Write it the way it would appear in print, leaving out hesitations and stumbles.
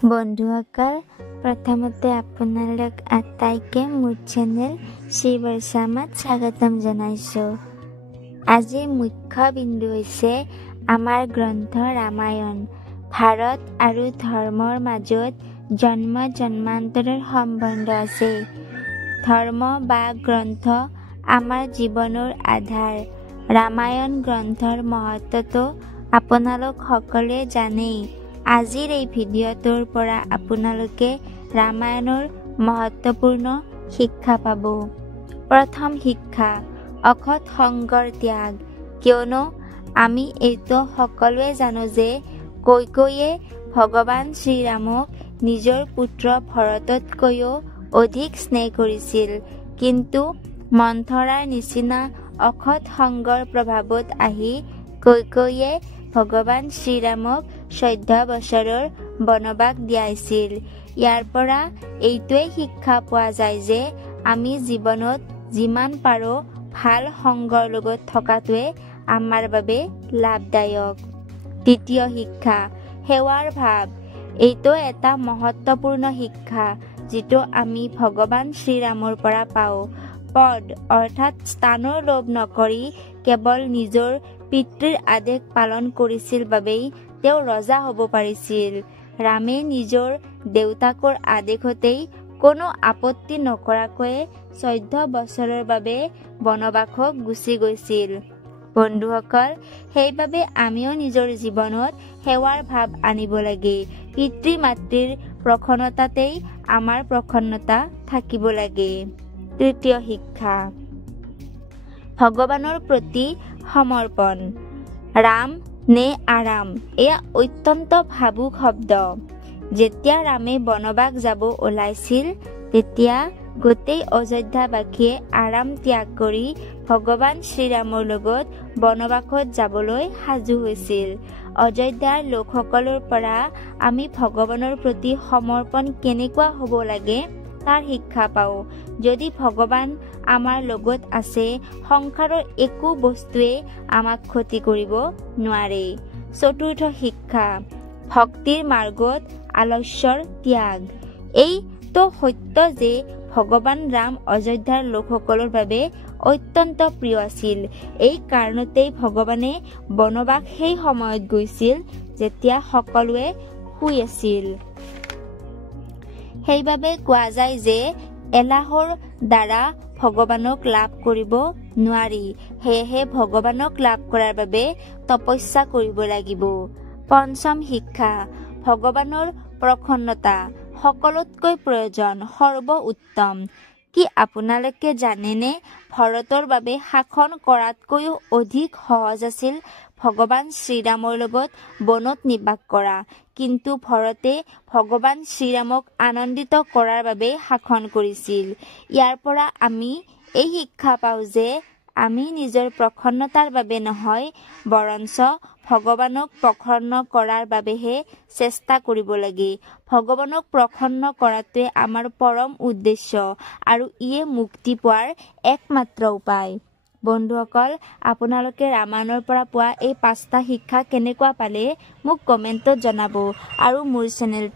বন্ধুসকল, প্ৰথমতে আপোনালোক আটাইকে মোৰ চেনেল শিৱৰচামত স্বাগতম জনাইছোঁ। আজিৰ মুখ্য বিন্দু হৈছে আমাৰ গ্ৰন্থ ৰামায়ণ। ভাৰত আৰু ধৰ্মৰ মাজত জন্ম জন্মান্তৰৰ সম্বন্ধ আছে। ধৰ্ম বা গ্ৰন্থ আমাৰ জীৱনৰ আধাৰ। ৰামায়ণ গ্ৰন্থৰ মহত্বটো আপোনালোক সকলোৱে জানেই। আজিৰ এই ভিডিঅ'টোৰ পৰা আপোনালোকে ৰামায়ণৰ মহত্বপূৰ্ণ শিক্ষা পাব। প্ৰথম শিক্ষা, অসৎ সংগৰ ত্যাগ। কিয়নো আমি এইটো সকলোৱে জানো যে কৈকেয়ীয়ে ভগৱান শ্ৰীৰামক নিজৰ পুত্ৰ ভৰততকৈও অধিক স্নেহ কৰিছিল, কিন্তু মন্থৰাৰ নিচিনা অসৎ সংগৰ প্ৰভাৱত আহি কৈকেয়ীয়ে ভগৱান শ্ৰীৰামক 14 বছৰৰ বনবাস দিয়াইছিল। ইয়াৰ পৰা এইটোৱে শিক্ষা পোৱা যায় যে আমি জীৱনত যিমান পাৰোঁ ভাল সংগৰ লগত থকাটোৱে আমাৰ বাবে লাভদায়ক। দ্বিতীয় শিক্ষা, সেৱাৰ ভাৱ। এইটো এটা মহত্বপূৰ্ণ শিক্ষা যিটো আমি ভগৱান শ্ৰীৰামৰ পৰা পাওঁ। পদ অৰ্থাৎ স্থানৰ লোভ নকৰি কেৱল নিজৰ পিতৃৰ আদেশ পালন কৰিছিল বাবেই তেওঁ ৰজা হ'ব পাৰিছিল। ৰামে নিজৰ দেউতাকৰ আদেশতেই কোনো আপত্তি নকৰাকৈয়ে 14 বছৰৰ বাবে বনবাসত গুচি গৈছিল। বন্ধুসকল, সেইবাবে আমিও নিজৰ জীৱনত সেৱাৰ ভাৱ আনিব লাগে। পিতৃ মাতৃৰ প্ৰসন্নতাতেই আমাৰ প্ৰসন্নতা থাকিব লাগে। তৃতীয় শিক্ষা, ভগৱানৰ প্ৰতি সমৰ্পণ। ৰাম নে আৰাম, এয়া অত্যন্ত ভাবুক শব্দ। যেতিয়া ৰামে বনবাস যাব ওলাইছিল তেতিয়া গোটেই অযোধ্যাবাসীয়ে আৰাম ত্যাগ কৰি ভগৱান শ্ৰীৰামৰ লগত বনবাসত যাবলৈ সাজু হৈছিল। অযোধ্যাৰ লোকসকলৰ পৰা আমি ভগৱানৰ প্ৰতি সমৰ্পণ কেনেকুৱা হ'ব লাগে তাৰ শিক্ষা পাওঁ। যদি ভগৱান আমাৰ লগত আছে, সংসাৰৰ একো বস্তুৱে আমাক ক্ষতি কৰিব নোৱাৰে। চতুৰ্থ শিক্ষা, ভক্তিৰ মাৰ্গত আলস্যৰ ত্যাগ। এইটো সত্য যে ভগৱান ৰাম অযোধ্যাৰ লোকসকলৰ বাবে অত্যন্ত প্ৰিয় আছিল। এই কাৰণতেই ভগৱানে বনবাস সেই সময়ত গৈছিল যেতিয়া সকলোৱে শুই আছিল। সেইবাবে কোৱা যায় যে এলাহৰ দ্বাৰা ভগৱানক লাভ কৰিব নোৱাৰি। সেয়েহে ভগৱানক লাভ কৰাৰ বাবে তপস্যা কৰিব লাগিব। পঞ্চম শিক্ষা, ভগৱানৰ প্ৰসন্নতা সকলোতকৈ প্ৰয়োজন, সৰ্বোত্তম। কি আপোনালোকে জানেনে, ভৰতৰ বাবে শাসন কৰাতকৈও অধিক সহজ আছিল ভগৱান শ্ৰীৰামৰ লগত বনত নিবাস কৰা। কিন্তু ভৰতে ভগৱান শ্ৰীৰামক আনন্দিত কৰাৰ বাবে শাসন কৰিছিল। ইয়াৰ পৰা আমি এই শিক্ষা পাওঁ যে আমি নিজৰ প্ৰসন্নতাৰ বাবে নহয়, বৰঞ্চ ভগৱানক প্ৰসন্ন কৰাৰ বাবেহে চেষ্টা কৰিব লাগে। ভগৱানক প্ৰসন্ন কৰাটোৱে আমাৰ পৰম উদ্দেশ্য আৰু ইয়ে মুক্তি পোৱাৰ একমাত্ৰ উপায়। বন্ধুসকল, আপোনালোকে ৰামায়ণৰ পৰা পোৱা এই 5টা শিক্ষা কেনেকুৱা পালে মোক কমেণ্টত জনাব আৰু মোৰ চেনেলটো